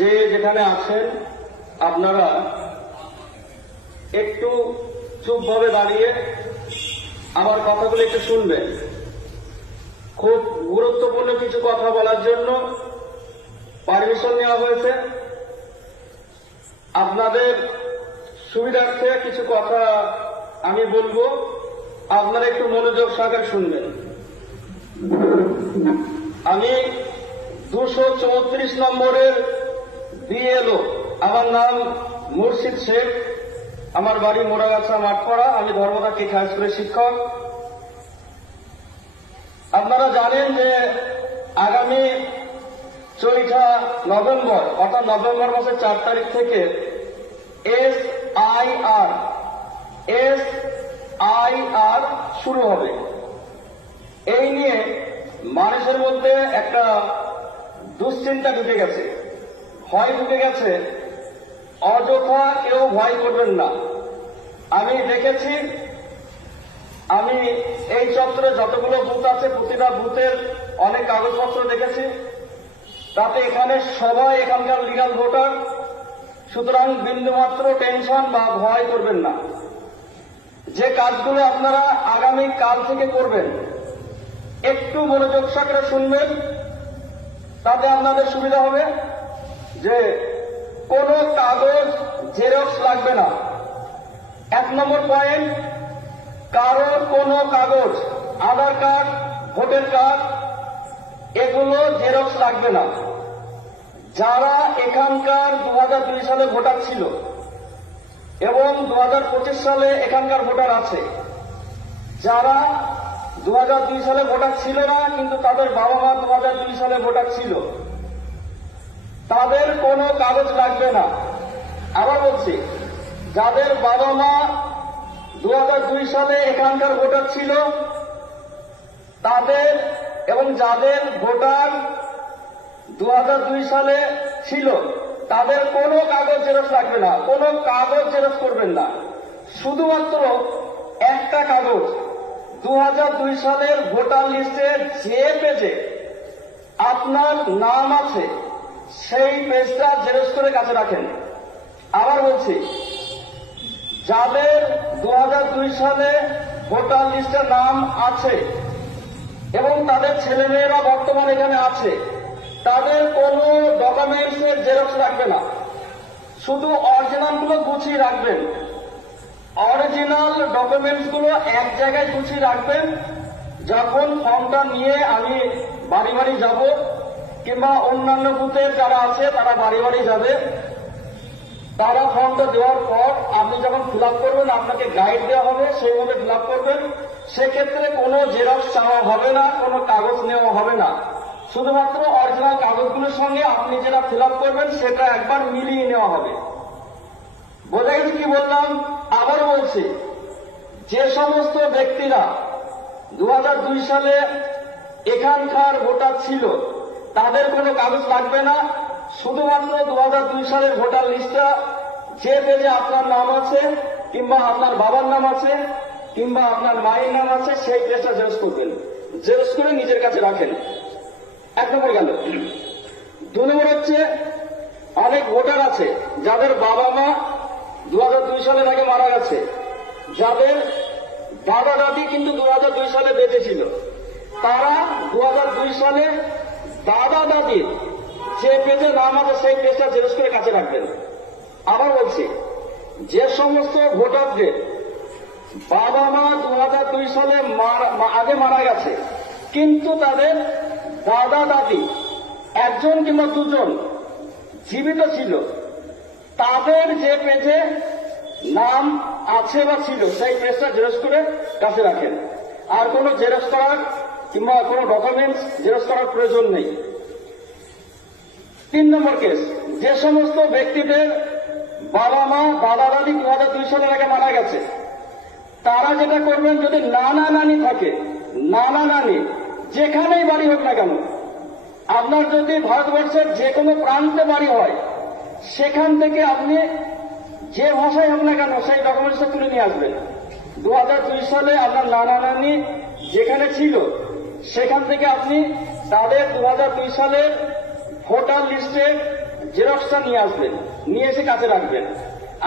যে যেখানে আছেন আপনারা একটু চুপভাবে দাঁড়িয়ে আমার কথাগুলো একটু শুনবেন। খুব গুরুত্বপূর্ণ কিছু কথা বলার জন্য পারমিশন নেওয়া হয়েছে। আপনাদের সুবিধার্থে কিছু কথা আমি বলবো, আপনারা একটু মনোযোগ সহকারে শুনবেন। আমি 234 নম্বরের বিএলও, আমার নাম মুর্শিদ শেখ, আমার বাড়ি মোড়াগাছা মাঠপাড়া, আমি ধর্মদা কেক হাই স্কুলের শিক্ষক। আপনারা জানেন যে আগামী 4 নভেম্বর অর্থাৎ নভেম্বর মাসের 4 তারিখ থেকে SIR শুরু হবে। এই নিয়ে মানুষের মধ্যে একটা দুশ্চিন্তা ঢুকে গেছে, ভয় ঢুকে গেছে। অযথা কেউ ভয় করবেন না। আমি দেখেছি, আমি এই চত্বরে যতগুলো বুথ আছে প্রতিটা বুথের অনেক কাগজপত্র দেখেছি, তাতে এখানে সবাই এখানকার লিগাল ভোটার। সুতরাং বিন্দুমাত্র টেনশন বা ভয় করবেন না। যে কাজগুলো আপনারা আগামী কাল থেকে করবেন একটু মনোযোগ সহকারে শুনবেন, তাতে আপনাদের সুবিধা হবে। যে কোনো কাগজ জেরক্স লাগবে না। 1 নম্বর পয়েন্ট, কারোর কোনো কাগজ, আধার কার্ড, ভোটার কার্ড, এগুলো জেরক্স লাগবে না। যারা এখানকার 2002 সালে ভোটার ছিল এবং 2025 সালে এখানকার ভোটার আছে, যারা 2002 সালে ভোটার ছিল না কিন্তু তাদের বাবা মা 2002 সালে ভোটার ছিল, তাদের কোনো কাগজ লাগবে না। আবার বলছি, যাদের বাবা মা 2002 সালে এখানকার ভোটার ছিল তাদের, এবং যাদের ভোটার 2002 সালে ছিল তাদের কোনো কাগজ জেরক্স লাগবে না। কোনো কাগজ জেরক্স করবেন না। শুধুমাত্র একটা কাগজ, 2002 সালের ভোটার লিস্টের যে পেজে আপনার নাম আছে সেই পেজটা জেরক্স করে কাছে রাখেন। আবার বলছি, যাদের 2002 সালে ভোটার লিস্টের নাম আছে এবং তাদের ছেলেমেয়েরা বর্তমানে এখানে আছে, তাদের কোনো ডকুমেন্টসের জেরক্স লাগবে না। শুধু অরিজিনালগুলো গুছিয়ে রাখবেন। অরিজিনাল ডকুমেন্টসগুলো এক জায়গায় গুছিয়ে রাখবেন। যখন ফর্মটা নিয়ে আমি বাড়ি বাড়ি যাব কিংবা অন্যান্য বুথের যারা আছে তারা বাড়ি বাড়ি যাবে, তারা ফর্মটা দেওয়ার পর আপনি যখন ফিল আপ করবেন আপনাকে গাইড দেওয়া হবে, সেইভাবে ফিল আপ করবেন। সেক্ষেত্রে কোনো জেরক্স চাওয়া হবে না, কোনো কাগজ নেওয়া হবে না। শুধুমাত্র অরিজিনাল কাগজগুলোর সঙ্গে আপনি যেটা ফিল আপ করবেন সেটা একবার মিলিয়ে নেওয়া হবে। বোঝা গেছে কি বললাম? আবার বলছি, যে সমস্ত ব্যক্তিরা 2002 সালে এখানকার ভোটার ছিল তাদের কোনো কাগজ লাগবে না। শুধুমাত্র 2002 সালের ভোটার লিস্টটা যে পেজে আপনার নাম আছে কিংবা আপনার বাবার নাম আছে কিংবা আপনার মায়ের নাম আছে সেই পেজটা জেরক্স করবেন। জেরক্স করে নিজের কাছে রাখেন। 1 নম্বর গেল। 2 নম্বর হচ্ছে, অনেক ভোটার আছে যাদের বাবা মা 2002 সালের আগে মারা গেছে, যাদের দাদা দাদি কিন্তু 2002 সালে বেঁচে ছিল, তারা 2002 সালে দাদা দাদির যে পেজে নাম আছে সেই পেজটা জেরক্স করে কাছে রাখবেন। আবার বলছি, যে সমস্ত ভোটারদের বাবা মা 2002 সালে আগে মারা গেছে কিন্তু তাদের দাদা দাদি 1জন কিংবা 2জন জীবিত ছিল, তাদের যে পেজে নাম আছে বা ছিল সেই পেজটা জেরক্স করে কাছে রাখেন। আর কোনো জেরক্স করার কিংবা কোনো ডকুমেন্টস জেরক্স করার প্রয়োজন নেই। 3 নম্বর কেস, যে সমস্ত ব্যক্তিদের বাবা মা দাদা দাদি 2002 সালের আগে মারা গেছে, তারা যেটা করবেন, যদি নানা নানি থাকে, নানা নানি যেখানেই বাড়ি হোক না কেন, আপনার যদি ভারতবর্ষের যে কোনো প্রান্তে বাড়ি হয়, সেখান থেকে আপনি যে ভাষায় হোক না কেন সেই ডকুমেন্টসটা তুলে নিয়ে আসবেন। 2002 সালে আপনার নানা নানি যেখানে ছিল সেখান থেকে আপনি তাদের 2002 সালের ভোটার লিস্টে জেরক্সটা নিয়ে আসবেন, নিয়ে এসে কাছে রাখবেন।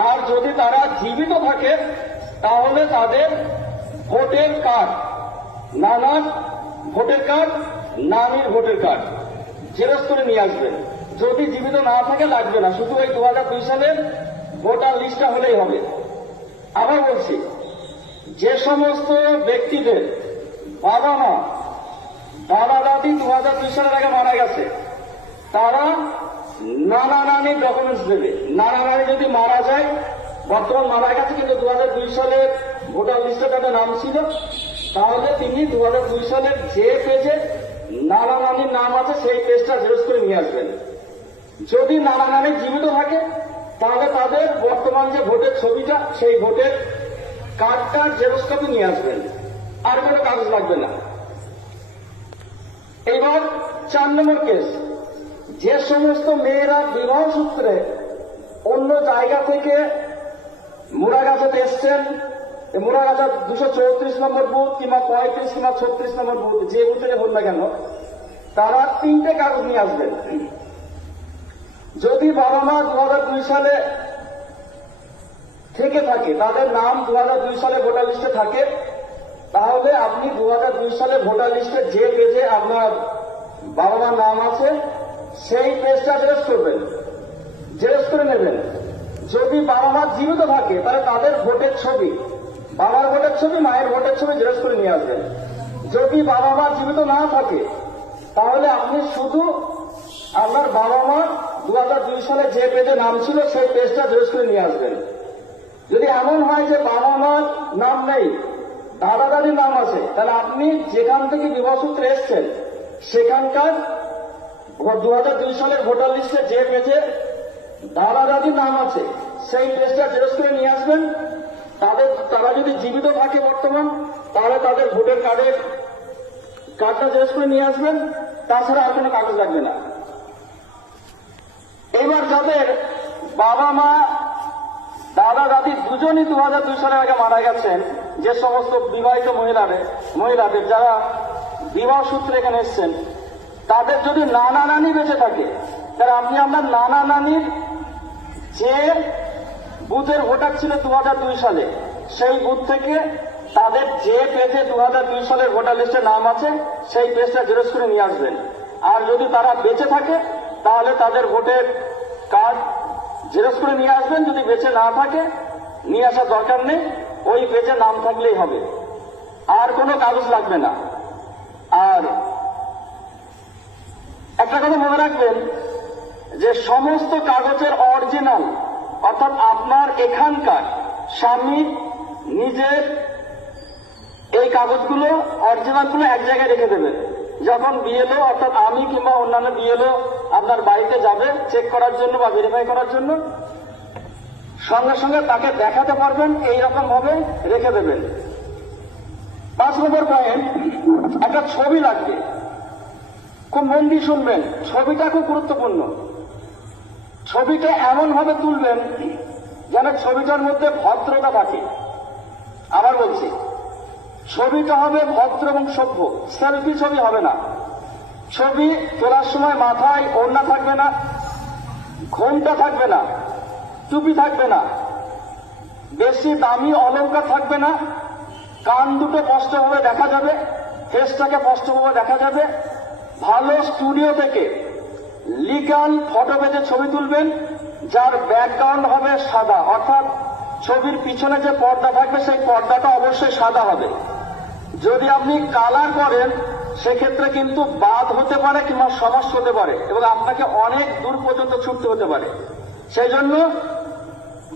আর যদি তারা জীবিত থাকে তাহলে তাদের ভোটের কার্ড, নানার ভোটের কার্ড, নানির ভোটের কার্ড জেরক্স করে নিয়ে আসবেন। যদি জীবিত না থাকে লাগবে না, শুধু ওই 2002 সালের ভোটার লিস্টটা হলেই হবে। আবার বলছি, যে সমস্ত ব্যক্তিদের বাবা মা দাদা দাদি 2002 সালের আগে মারা গেছে তারা নানা নানির ডকুমেন্টস দেবে। নানা নানি যদি মারা যায়, বর্তমান মারা গেছে কিন্তু 2002 সালের ভোটার লিস্টে তাদের নাম ছিল, তাহলে তিনি 2002 সালের যে পেজে নানা নানির নাম আছে সেই পেজটা জেরক্স করে নিয়ে আসবেন। যদি নানা নানি জীবিত থাকে তাহলে তাদের বর্তমান যে ভোটের ছবিটা সেই ভোটের কার্ডটা জেরক্স কপি নিয়ে আসবেন, আর কোনো কাগজ লাগবে না। এবার 4 নম্বর কেস, যে সমস্ত মেয়েরা বিবাহ সূত্রে অন্য জায়গা থেকে মুরাগাছাতে এসছেন, মুরাগাছা 234 নম্বর বুথ কিংবা 35 কিংবা 36 নম্বর বুথ, যে বুথে হোক না কেন, তারা 3টে কাগজ নিয়ে আসবেন। যদি বাবা মা 2002 সালে থেকে থাকে, তাদের নাম 2002 সালে ভোটার লিস্টে থাকে, তাহলে আপনি 2002 সালে ভোটার লিস্টে যে পেজে আপনার বাবা মার নাম আছে সেই পেজটা জেরক্স করবেন, জেরক্স করে নেবেন। যদি বাবা মা জীবিত থাকে তাহলে তাদের ভোটের ছবি, বাবার ভোটের ছবি, মায়ের ভোটের ছবি জেরক্স করে নিয়ে আসবেন। যদি বাবা মা জীবিত না থাকে তাহলে আপনি শুধু আপনার বাবা মা 2002 সালে যে পেজে নাম ছিল সেই পেজটা জেরক্স করে নিয়ে আসবেন। যদি এমন হয় যে বাবা মার নাম নেই, দাদা দাদির নাম আছে, তাহলে আপনি যেখান থেকে বিবাহ সূত্রে এসছেন সেখানকার 2002 সালের ভোটার লিস্টে যে পেজে দাদা দাদির নাম আছে সেই পেজটা জেরক্স করে নিয়ে আসবেন। তারা যদি জীবিত থাকে বর্তমান, তাহলে তাদের ভোটের কার্ডটা জেরক্স করে নিয়ে আসবেন, তাছাড়া আর কোনো কাগজ লাগবে না। এবার যাদের বাবা মা দাদা দাদি দুজনই 2002 সালের আগে মারা গেছেন, যে সমস্ত বিবাহিত মহিলাদের যারা বিবাহ সূত্রে এখানে এসছেন, তাদের যদি নানা নানি বেঁচে থাকে তাহলে আপনি আপনার নানা নানির যে বুথের ভোটার ছিল 2002 সালে সেই বুথ থেকে তাদের যে পেজে 2002 সালের ভোটার লিস্টে নাম আছে সেই পেজটা জেরক্স করে নিয়ে আসবেন। আর যদি তারা বেঁচে থাকে তাহলে তাদের ভোটের কার্ড জেরক্স করে নিয়ে আসবেন। যদি বেঁচে না থাকে নিয়ে আসার দরকার নেই, ওই পেজে নাম থাকলেই হবে, আর কোনো কাগজ লাগবে না। আর একটা কথা মনে রাখবেন যে সমস্ত কাগজের অরিজিনাল, অর্থাৎ আপনার এখানকার স্বামী নিজের এই কাগজগুলো অরিজিনালগুলো এক জায়গায় রেখে দেবেন। যখন বিএলও অর্থাৎ আমি কিংবা অন্যান্য বিএলও আপনার বাড়িতে যাবে চেক করার জন্য বা ভেরিফাই করার জন্য, সঙ্গে সঙ্গে তাকে দেখাতে পারবেন, এইরকম ভাবে রেখে দেবেন। 5 নম্বর পয়েন্ট, একটা ছবি লাগবে। খুব মন দিয়ে শুনবেন, ছবিটা খুব গুরুত্বপূর্ণ। ছবিটা এমন ভাবে তুলবেন যেন ছবিটার মধ্যে ভদ্রতা থাকে। আবার বলছি, ছবিটা হবে ভদ্র এবং সভ্য, সেলফি ছবি হবে না। ছবি তোলার সময় মাথায় ওড়না থাকবে না, ঘোমটা থাকবে না, টুপি থাকবে না, বেশি দামি অলংকার থাকবে না, কান দুটো স্পষ্টভাবে দেখা যাবে, ফেসটাকে স্পষ্টভাবে দেখা যাবে। ভালো স্টুডিও থেকে লিগাল ফটো পেজে ছবি তুলবেন, যার ব্যাকগ্রাউন্ড হবে সাদা, অর্থাৎ ছবির পিছনে যে পর্দা থাকবে সেই পর্দাটা অবশ্যই সাদা হবে। যদি আপনি কালার করেন সেক্ষেত্রে কিন্তু বাদ হতে পারে কিংবা সমস্যা হতে পারে এবং আপনাকে অনেক দূর পর্যন্ত ছুটতে হতে পারে। সেই জন্য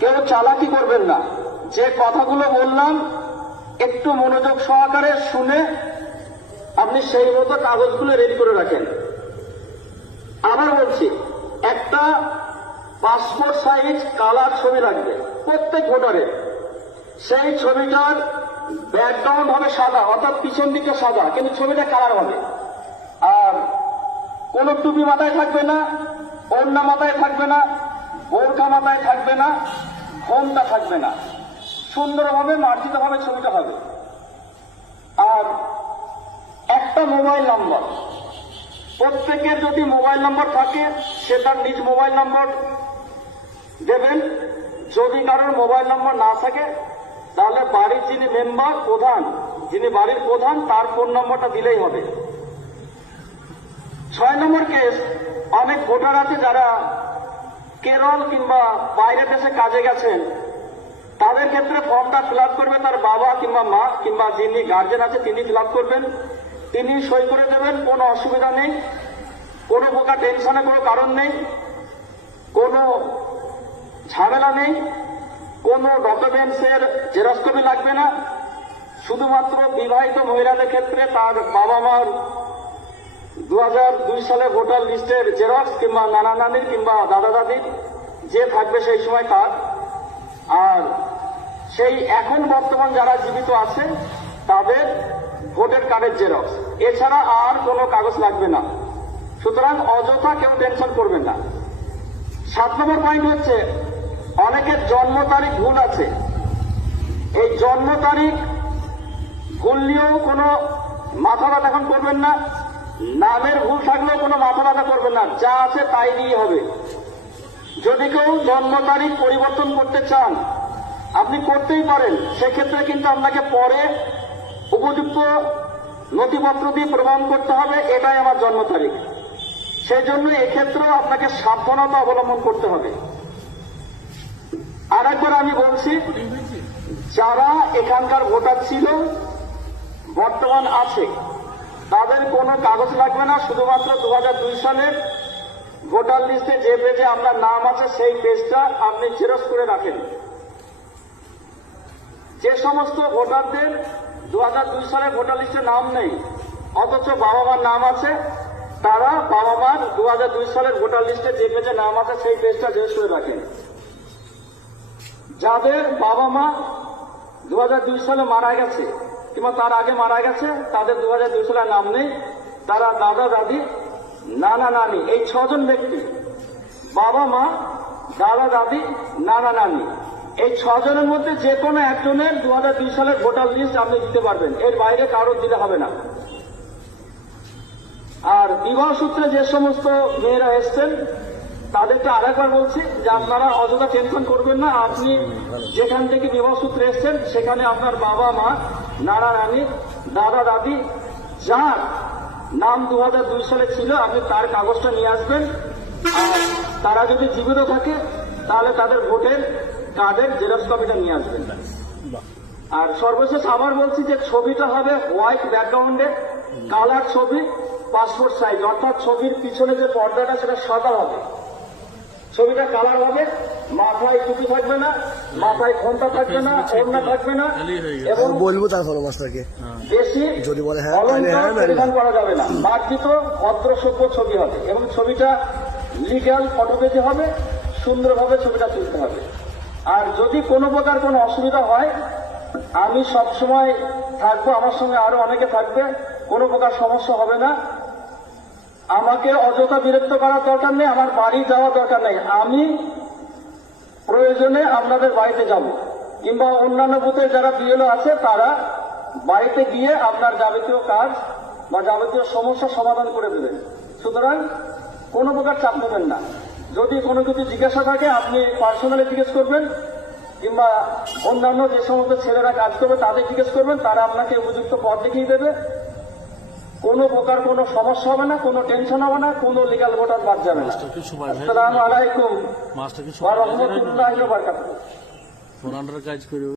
কেউ চালাকি করবেন না। যে কথাগুলো বললাম একটু মনোযোগ সহকারে শুনে আপনি সেই মতো কাগজগুলো রেডি করে রাখেন। আবার বলছি, একটা পাসপোর্ট সাইজ কালার ছবি লাগবে প্রত্যেক ভোটারের। সেই ছবিটার ব্যাকগ্রাউন্ড হবে সাদা, অর্থাৎ পিছন দিকে সাদা, কিন্তু ছবিটা কালার হবে। আর কোন টুপি মাথায় থাকবে না, ওড়না মাথায় থাকবে না, বোরকা মাথায় থাকবে না, ঘোমটা থাকবে না। সুন্দরভাবে মার্জিতভাবে ছবিটা হবে। আর একটা মোবাইল নাম্বার, প্রত্যেকের যদি মোবাইল নম্বর থাকে সে তার নিজ মোবাইল নম্বর দেবেন। যদি কারোর মোবাইল নম্বর না থাকে তাহলে বাড়ির যিনি মেম্বার প্রধান, যিনি বাড়ির প্রধান, তার ফোন নম্বরটা দিলেই হবে। 6 নম্বর কেস, অনেক ভোটার আছে যারা কেরল কিংবা বাইরে দেশে কাজে গেছেন, তাদের ক্ষেত্রে ফর্মটা ফিল আপ করবে তার বাবা কিংবা মা কিংবা যিনি গার্জেন আছে তিনি ফিল আপ করবেন, তিনি সই করে দেবেন। কোনো অসুবিধা নেই, কোনো প্রকার টেনশনের কোনো কারণ নেই, কোনো ঝামেলা নেই, কোনো ডকুমেন্টসের জেরক্স কপি লাগবে না। শুধুমাত্র বিবাহিত মহিলাদের ক্ষেত্রে তার বাবা মার 2002 সালে ভোটার লিস্টের জেরক্স কিংবা নানা নানির কিংবা দাদা দাদির যে থাকবে সেই সময় তার, আর সেই এখন বর্তমান যারা জীবিত আছে তাদের ভোটার কার্ডের জেরক্স, এছাড়া আর কোনো কাগজ লাগবে না। সুতরাং অযথা কেউ টেনশন করবেন না। 7 নম্বর পয়েন্ট হচ্ছে, অনেকের জন্ম তারিখ ভুল আছে। এই জন্ম তারিখ ভুল নিয়েও কোনো মাথা ব্যথা এখন করবেন না, নামের ভুল থাকলেও কোনো মাথা ব্যথা করবেন না, যা আছে তাই দিয়ে হবে। যদি কেউ জন্ম তারিখ পরিবর্তন করতে চান আপনি করতেই পারেন, সেক্ষেত্রে কিন্তু আপনাকে পরে উপযুক্ত নথিপত্র দিয়ে প্রমাণ করতে হবে এটাই আমার জন্ম তারিখ। সেই জন্য এক্ষেত্রেও আপনাকে সাবধানতা অবলম্বন করতে হবে। আরেকবার আমি বলছি, যারা এখানকার ভোটার ছিল বর্তমান আছে তাদের কোনো কাগজ লাগবে না। শুধুমাত্র 2002 সালের ভোটার লিস্টে যে পেজে আপনার নাম আছে সেই পেজটা আপনি জেরক্স করে রাখেন। যে সমস্ত ভোটারদের 2002 সালের ভোটার লিস্টে নাম নেই অথচ বাবা মার নাম আছে, তারা বাবা মার 2002 সালের ভোটার লিস্টে যে পেজে নাম আছে সেই পেজটা জেরক্স করে রাখেন। যাদের বাবা মা 2002 সালে মারা গেছে কিংবা তার আগে মারা গেছে, তাদের 2002 সালে নাম নেই, তারা দাদা দাদি নানা নানি, এই 6 জন ব্যক্তি, বাবা মা দাদা দাদি নানা নানি, এই 6 জনের মধ্যে যে কোনো একজনের 2002 সালের ভোটার লিস্ট আপনি দিতে পারবেন, এর বাইরে কারোর দিতে হবে না। আর বিবাহ সূত্রে যে সমস্ত মেয়েরা এসছেন তাদেরকে আরেকবার বলছি যে আপনারা অযথা টেনশন করবেন না। আপনি যেখান থেকে বিবাহ সূত্রে এসছেন সেখানে আপনার বাবা মা নানা নানি দাদা দাদি যার নাম 2002 সালে ছিল আপনি তার কাগজটা নিয়ে আসবেন। আর তারা যদি জীবিত থাকে তাহলে তাদের ভোটের কার্ডের জেরক্স কপিটা নিয়ে আসবেন। আর সর্বশেষ আবার বলছি যে ছবিটা হবে হোয়াইট ব্যাকগ্রাউন্ডে, কালার ছবি, পাসপোর্ট সাইজ, অর্থাৎ ছবির পিছনে যে পর্দাটা সেটা সাদা হবে, ছবিটা কালার হবে, মাথায় টুপি থাকবে না, মাথায় ঘোমটা থাকবে না, ওড়না থাকবে না, এবং বলবো তার মাস্টারকে বেশি যদি বলে হ্যাঁ অলংকার পরিধান করা যাবে না, মার্জিত ভদ্র সভ্য ছবি হবে এবং ছবিটা লিগ্যাল ফটোগ্রাফি হবে, সুন্দরভাবে ছবিটা তুলতে হবে। আর যদি কোনো প্রকার কোনো অসুবিধা হয় আমি সবসময় থাকবো, আমার সঙ্গে আরো অনেকে থাকবে, কোনো প্রকার সমস্যা হবে না। আমাকে অযথা বিরক্ত করার দরকার নেই, আমার বাড়ি যাওয়ার দরকার নেই, আমি প্রয়োজনে আপনাদের বাড়িতে যাব কিংবা অন্যান্য বুথে যারা বিএলও আছে তারা বাড়িতে গিয়ে আপনার যাবতীয় কাজ বা যাবতীয় সমস্যা সমাধান করে দেবেন। সুতরাং কোনো প্রকার চাপ নেবেন না। যদি কোনো কিছু জিজ্ঞাসা থাকে আপনি পার্সোনালি জিজ্ঞেস করবেন কিংবা অন্যান্য যে সমস্ত ছেলেরা কাজ করবে তাদের জিজ্ঞেস করবেন, তারা আপনাকে উপযুক্ত পথ দেখিয়ে দেবে। কোনো প্রকার কোনো সমস্যা হবে না, কোনো টেনশন হবে না, কোনো লিগ্যাল ভোটার বাদ যাবে না। আসসালামু আলাইকুম ওয়া রাহমাতুল্লাহি ওয়া বারাকাতুহু।